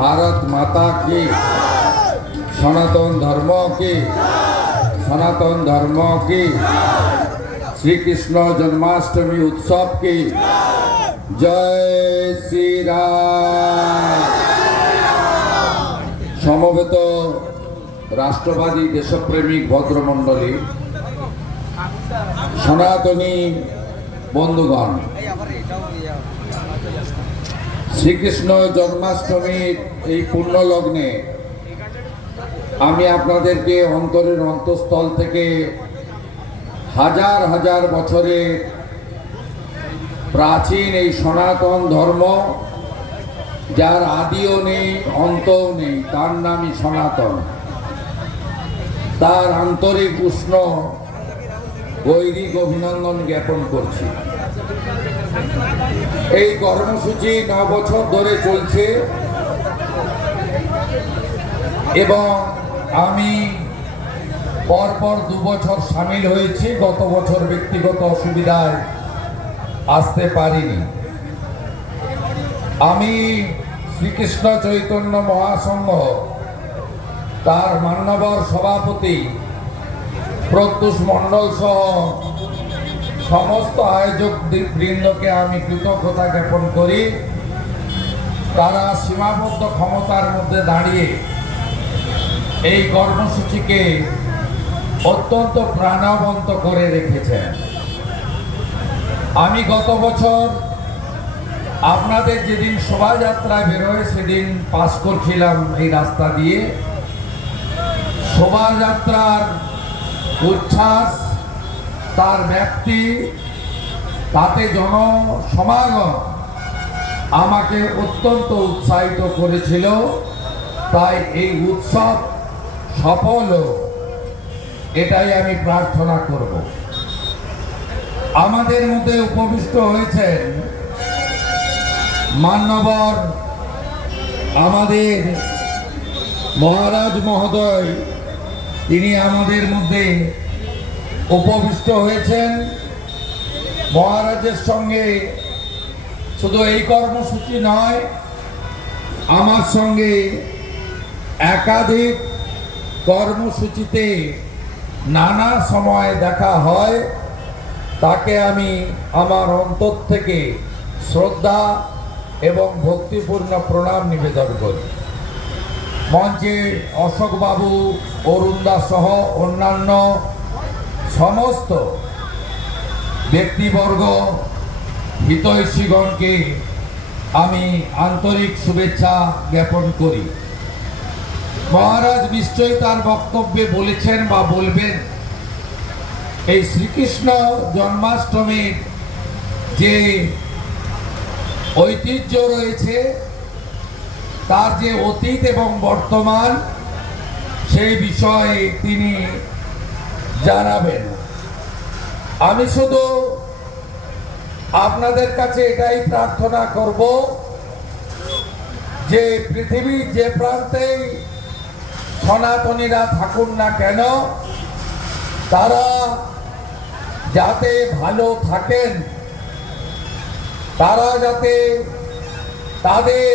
ভারত মাতা কি? সনাতন ধর্ম কি? সনাতন ধর্ম কি? শ্রীকৃষ্ণ জন্মাষ্টমী উৎসব কি? জয় শ্রীরাম। সমবেত রাষ্ট্রবাদী দেশপ্রেমিক ভদ্রমণ্ডলী, সনাতনী বন্ধুগণ শ্রীকৃষ্ণ জন্মাষ্টমীর এই পূর্ণ লগ্নে আমি আপনাদেরকে অন্তরের অন্তঃস্থল থেকে হাজার হাজার বছরের প্রাচীন এই সনাতন ধর্ম, যার আদিও নেই, অন্তও নেই, তার নামই সনাতন। তার আন্তরিক উষ্ণ গৈরিক অভিনন্দন জ্ঞাপন করছি। এই কর্মসূচি ন বছর ধরে চলছে। এবং আমি পরপর দু বছর সামিল হয়েছি, গত বছর ব্যক্তিগত অসুবিধায় আসতে পারিনি। আমি শ্রীকৃষ্ণ চৈতন্য মহাসংঘ, তার মান্যবর সভাপতি প্রত্যুষ মণ্ডল সহ সমস্ত আয়োজক বৃন্দকে আমি কৃতজ্ঞতা জ্ঞাপন করি। তারা সীমাবদ্ধ ক্ষমতার মধ্যে দাঁড়িয়ে এই কর্মসূচিকে অত্যন্ত প্রাণবন্ত করে রেখেছেন। আমি গত বছর আপনাদের যেদিন শোভাযাত্রায় বেরোয়, সেদিন পাস করছিলাম এই রাস্তা দিয়ে। শোভাযাত্রার উচ্ছ্বাস তার ব্যক্তি, তাতে জনসমাগম আমাকে অত্যন্ত উৎসাহিত করেছিল। তাই এই উৎসব সফল এটাই আমি প্রার্থনা করব। আমাদের মধ্যে উপবিষ্ট হয়েছেন মান্যবর আমাদের মহারাজ মহোদয়। তিনি আমাদের মধ্যে উপবিষ্ট হয়েছেন। মহারাজের সঙ্গে শুধু এই কর্মসূচি নয়, আমার সঙ্গে একাধিক কর্মসূচিতে নানা সময় দেখা হয়। তাকে আমি আমার অন্তর থেকে শ্রদ্ধা এবং ভক্তিপূর্ণ প্রণাম নিবেদন করি। মঞ্চে অশোকবাবু, অরুণদা সহ অন্যান্য সমস্ত ব্যক্তিবর্গ হিতৈষীগণকে আমি আন্তরিক শুভেচ্ছা জ্ঞাপন করি। মহারাজ নিশ্চয়ই তার বক্তব্যে বলেছেন বা বলবেন, এই শ্রীকৃষ্ণ জন্মাষ্টমীর যে ঐতিহ্য রয়েছে, তার যে অতীত এবং বর্তমান, সেই বিষয়ে তিনি জানাবেন। আমি শুধু আপনাদের কাছে এটাই প্রার্থনা করব যে পৃথিবীর যে প্রান্তেই সনাতনীরা থাকুন না কেন, তারা যাতে ভালো থাকেন, তারা যাতে তাদের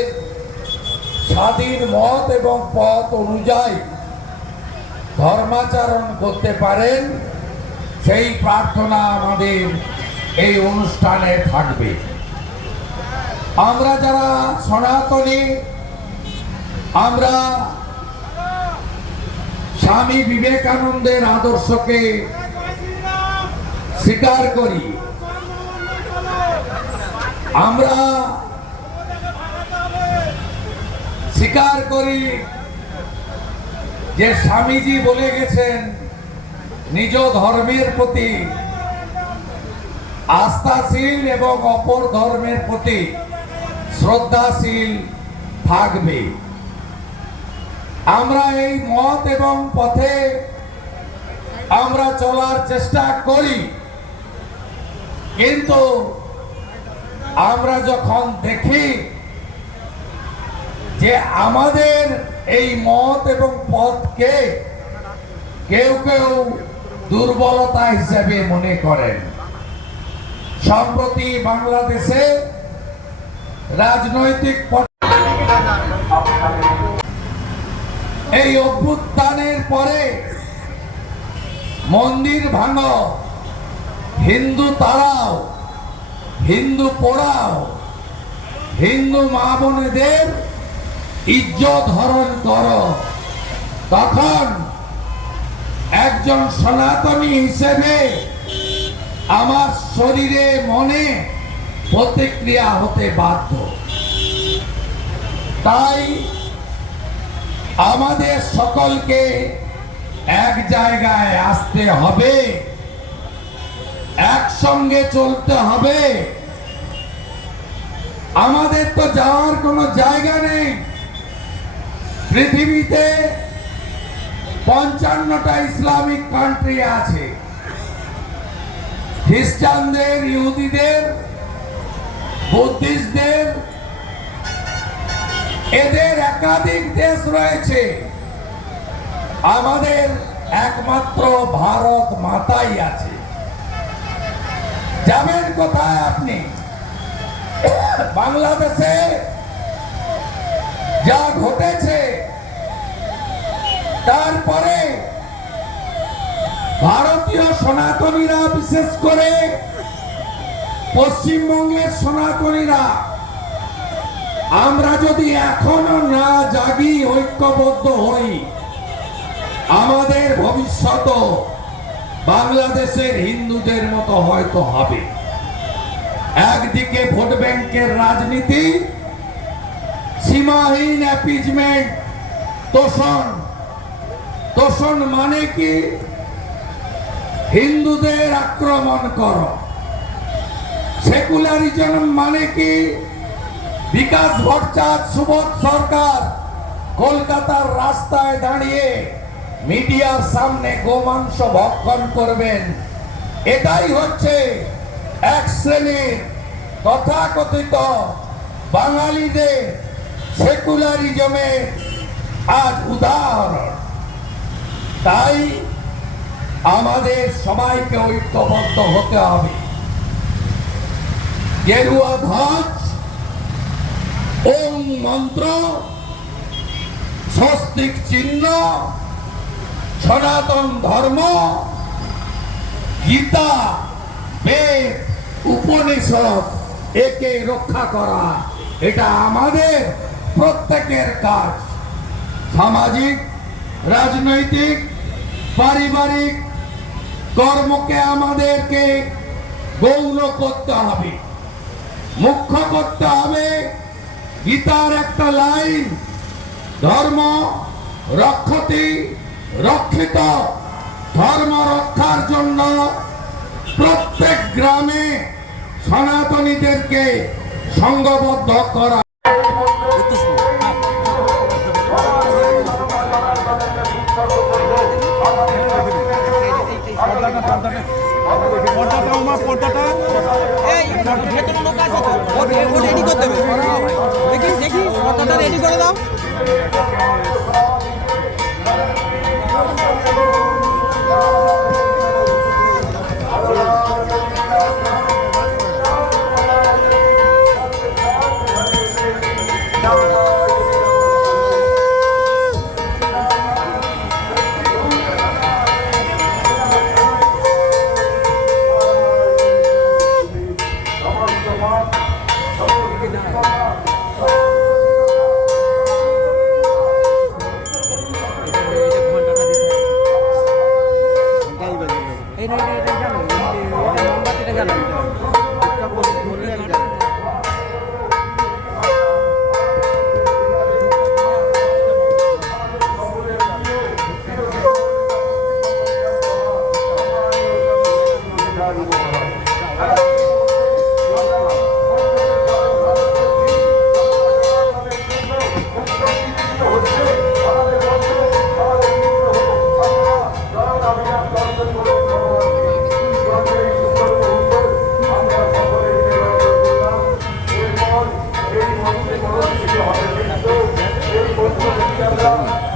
স্বাধীন মত এবং পথ অনুযায়ী ধর্মাচরণ করতে পারেন, সেই প্রার্থনা আমাদের এই অনুষ্ঠানে থাকবে। আমরা যারা সনাতনী, আমরা স্বামী বিবেকানন্দের আদর্শকে স্বীকার করি, আমরা স্বীকার করি যে স্বামীজি বলে গেছেন, নিজ ধর্মের প্রতি আস্থাশীল এবং অপর ধর্মের প্রতি শ্রদ্ধাশীল থাকবে। আমরা এই মত এবং পথে আমরা চলার চেষ্টা করি। কিন্তু আমরা যখন দেখি যে আমাদের এই মত এবং পথকে কেউ কেউ দুর্বলতা হিসেবে মনে করেন। সম্প্রতি বাংলাদেশে রাজনৈতিক এই অভ্যুত্থানের পরে মন্দির ভাঙো, হিন্দু তারাও, হিন্দু পোড়াও, হিন্দু মা বোনেদের ইজ্জত হরণ কর। তখন একজন সনাতনী হিসেবে আমার শরীরে, মনে প্রতিক্রিয়া হতে বাধ্য। তাই আমাদের সকলকে এক জায়গায় আসতে হবে, একসঙ্গে চলতে হবে। আমাদের তো যাওয়ার কোনো জায়গা নেই। পৃথিবীতে পঞ্চান্নটা ইসলামিক কান্ট্রি আছে। খ্রিস্টানদের, ইহুদিদের, বুদ্ধিস্টদের, এদের একাধিক দেশ রয়েছে। আমাদের একমাত্র ভারত মাতাই আছে। যাবেন কোথায় আপনি? বাংলাদেশে যা ঘটেছে তারপরে ভারতীয় সনাতনীরা, বিশেষ করে পশ্চিমবঙ্গের সনাতনীরা, আমরা যদি এখনও না জাগি, ঐক্যবদ্ধ হই, আমাদের ভবিষ্যৎ বাংলাদেশের হিন্দুদের মতো হয়তো হবে। একদিকে ভোট ব্যাংকের রাজনীতি, সীমাহীন অ্যাপিজমেন্ট তোষণ তোষণ মানে কি? হিন্দুদের আক্রমণ করো। সেকুলারিজম মানে কি? বিকাশ ভট্টাচার্য, সুবোধ সরকার কলকাতার রাস্তায় দাঁড়িয়ে মিডিয়ার সামনে গোমাংস ভক্ষণ করবেন। এটাই হচ্ছে এক শ্রেণির তথাকথিত বাঙালিদের সেকুলারিজমের আজ উদাহরণ। তাই আমাদের সবাইকে ঐক্যবদ্ধ হতে হবে। গেরুয়া ধ্বজ ওম মন্ত্র, স্বস্তিক চিহ্ন, সনাতন ধর্ম, গীতা, বেদ, উপনিষদ, একে রক্ষা করা। এটা আমাদের প্রত্যেকের কাজ। সামাজিক, রাজনৈতিক পারিবারিক কর্মকে আমাদেরকে গৌণ করতে হবে। মুখ্য করতে হবে গীতার একটা লাইন, ধর্ম রক্ষতি রক্ষিত। ধর্ম রক্ষার জন্য প্রত্যেক গ্রামে সনাতনীদেরকে সংঘবদ্ধ করা রেডি করতে হবে দেখি দেখি পতাকা রেডি করে দাও এই আমরা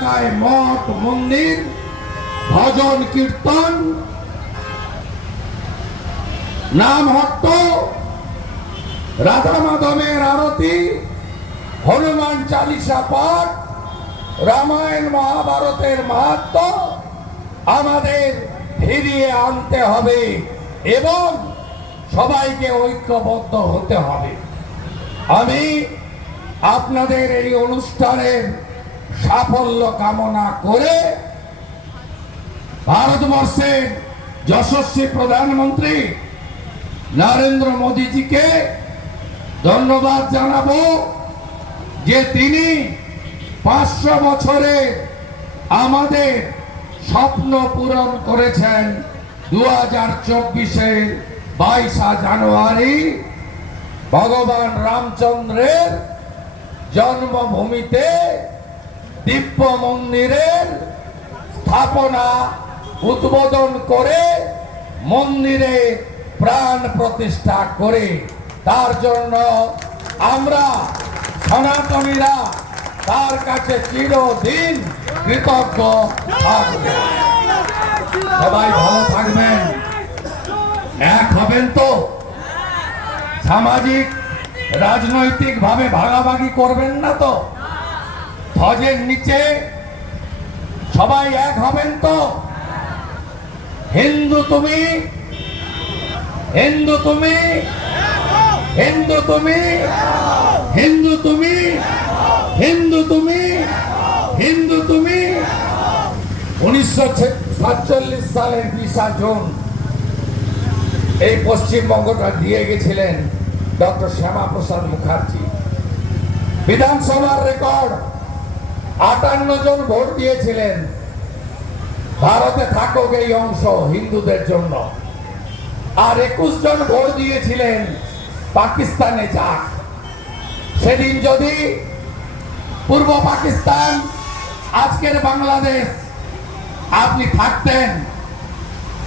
এলাকায় মঠ মন্দির, ভজন, কীর্তন, নাম হট্ট রাধা মাধবের আরতি, হনুমান চালিসা পাঠ, রামায়ণ মহাভারতের মাহাত্ম আমাদের ফিরিয়ে আনতে হবে এবং সবাইকে ঐক্যবদ্ধ হতে হবে। আমি আপনাদের এই অনুষ্ঠানের সাফল্য কামনা করে ভারতবর্ষের যশস্বী প্রধানমন্ত্রী নরেন্দ্র মোদীজিকে ধন্যবাদ জানাব যে তিনি পাঁচশো বছরে আমাদের স্বপ্ন পূরণ করেছেন দু হাজার চব্বিশের বাইশা জানুয়ারি। ভগবান রামচন্দ্রের জন্মভূমিতে দিব্য মন্দিরের স্থাপনা উদ্বোধন করে মন্দিরে প্রাণ প্রতিষ্ঠা করে। তার জন্য আমরা সনাতনীরা তার কাছে চিরদিন কৃতজ্ঞ সবাই ভালো থাকবেন। এক হবেন তো? সামাজিক রাজনৈতিক ভাবে ভাগাভাগি করবেন না তো? ধ্বজের নিচে সবাই এক হবেন তো? হিন্দু তুমি? হিন্দু তুমি? হিন্দু তুমি? হিন্দু তুমি? হিন্দু তুমি? হিন্দু তুমি? উনিশশো সাতচল্লিশ সালের বিশা জুন এই পশ্চিমবঙ্গটা দিয়ে গেছিলেন ডক্টর শ্যামাপ্রসাদ মুখার্জি। বিধানসভার রেকর্ড আটান্ন জন ভোট দিয়েছিলেন। ভারতে থাকুক এই অংশ হিন্দুদের জন্য। আর একুশ জন ভোট দিয়েছিলেন পাকিস্তানে যাক। সেদিন যদি পূর্ব পাকিস্তান, আজকের বাংলাদেশ আপনি থাকতেন,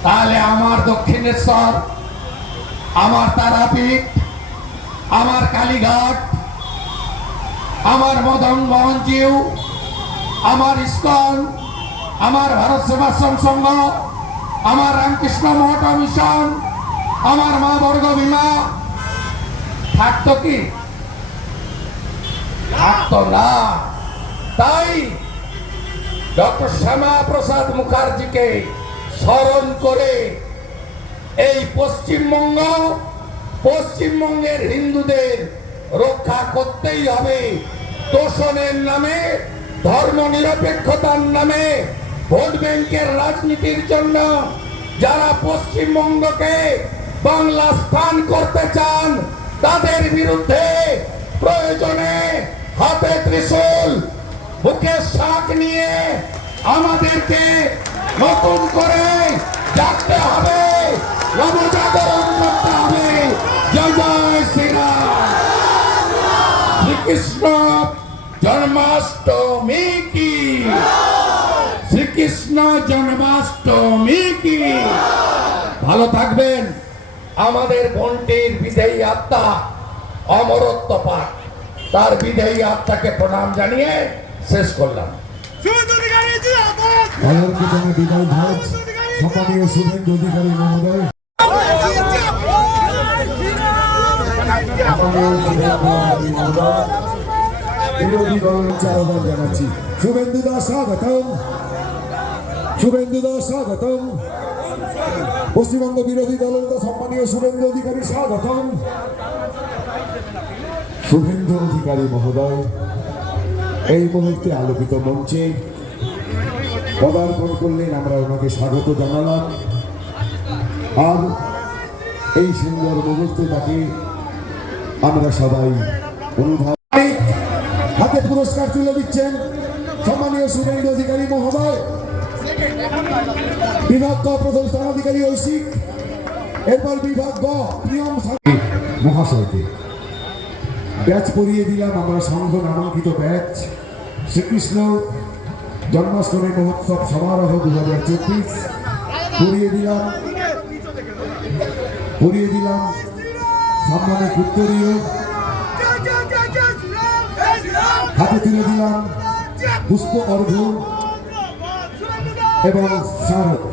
তাহলে আমার দক্ষিণেশ্বর, আমার তারাপীঠ, আমার কালীঘাট, আমার মদন মোহন জিউ আমার ইস্কন, আমার ভারত সেবাশ্রম সংঘ, আমার রামকৃষ্ণ মঠ মিশন, আমার মা বর্গ বিমা। থাকতো কি? থাকতো না। তাই ডক্টর শ্যামা প্রসাদ মুখার্জিকে স্মরণ করে এই পশ্চিমবঙ্গ, পশ্চিমবঙ্গের হিন্দুদের রক্ষা করতেই হবে। তোষণের নামে ধর্ম নিরপেক্ষতার নামে ভোট ব্যাংকের রাজনীতির জন্য যারা পশ্চিমবঙ্গকে বাংলা স্থান করতে চান, তাদের বিরুদ্ধে প্রয়োজনে হাতে ত্রিশূল বুকে শাক নিয়ে আমাদেরকে নতুন করে ডাকতে হবে, নবজাগরণ করতে হবে। জয় জয় শ্রীরাম। শ্রীকৃষ্ণ জন্মাষ্টমী কি? শ্রীকৃষ্ণ জন্মাষ্টমী কি? ভালো থাকবেন। আমাদের বোনটির বিধেয়ী আত্মা অমরত্ব পাক। তার বিধেয়ী আত্মাকে প্রণাম জানিয়ে শেষ করলাম। বিদায় ভাজ সম্মানীয় শুভেন্দু অধিকারী মহোদয়। সম্মানীয় শুভেন্দু অধিকারী মহোদয়। বিরোধী দলের চারবার জানাচ্ছি। শুভেন্দু দাস স্বাগতম। শুভেন্দু দাস স্বাগতম। পশ্চিমবঙ্গ বিরোধী দলের নেতা সম্মানীয় শুভেন্দু অধিকারী, স্বাগতম। শুভেন্দু অধিকারী মহোদয়, এই মুহূর্তে আলোকিত মঞ্চে পদার্পণ করলেন আমরা ওনাকে স্বাগত জানালাম। আর এই সুন্দর মুহূর্তে তাকে আমরা সবাই অনুভব হাতে পুরস্কার তুলে দিচ্ছেন সম্মানীয় শুভেন্দু অধিকারী মহোদয়, বিভাগ ক প্রথম স্থানাধিকারী ঐশিক, এরপর বিভাগ গ, প্রিয়ম মহাশয়কে ব্যাচ পরিয়ে দিলাম, আমরা সংঘ নামাঙ্কিত ব্যাচ। শ্রীকৃষ্ণ জন্মাষ্টমী মহোৎসব সমারোহ দু হাজার চব্বিশ। পরিয়ে দিলাম পরিয়ে দিলাম সম্মানিক উত্তরীয়। হাতে তুলে দিলাম পুষ্প অর্ঘ এবং স্মারক।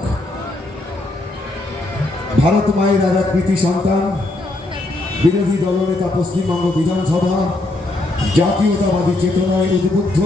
ভারত মায়ের আর কৃতি সন্তান, বিরোধী দলনেতা পশ্চিমবঙ্গ বিধানসভা, জাতীয়তাবাদী চেতনায় উদ্বুদ্ধ।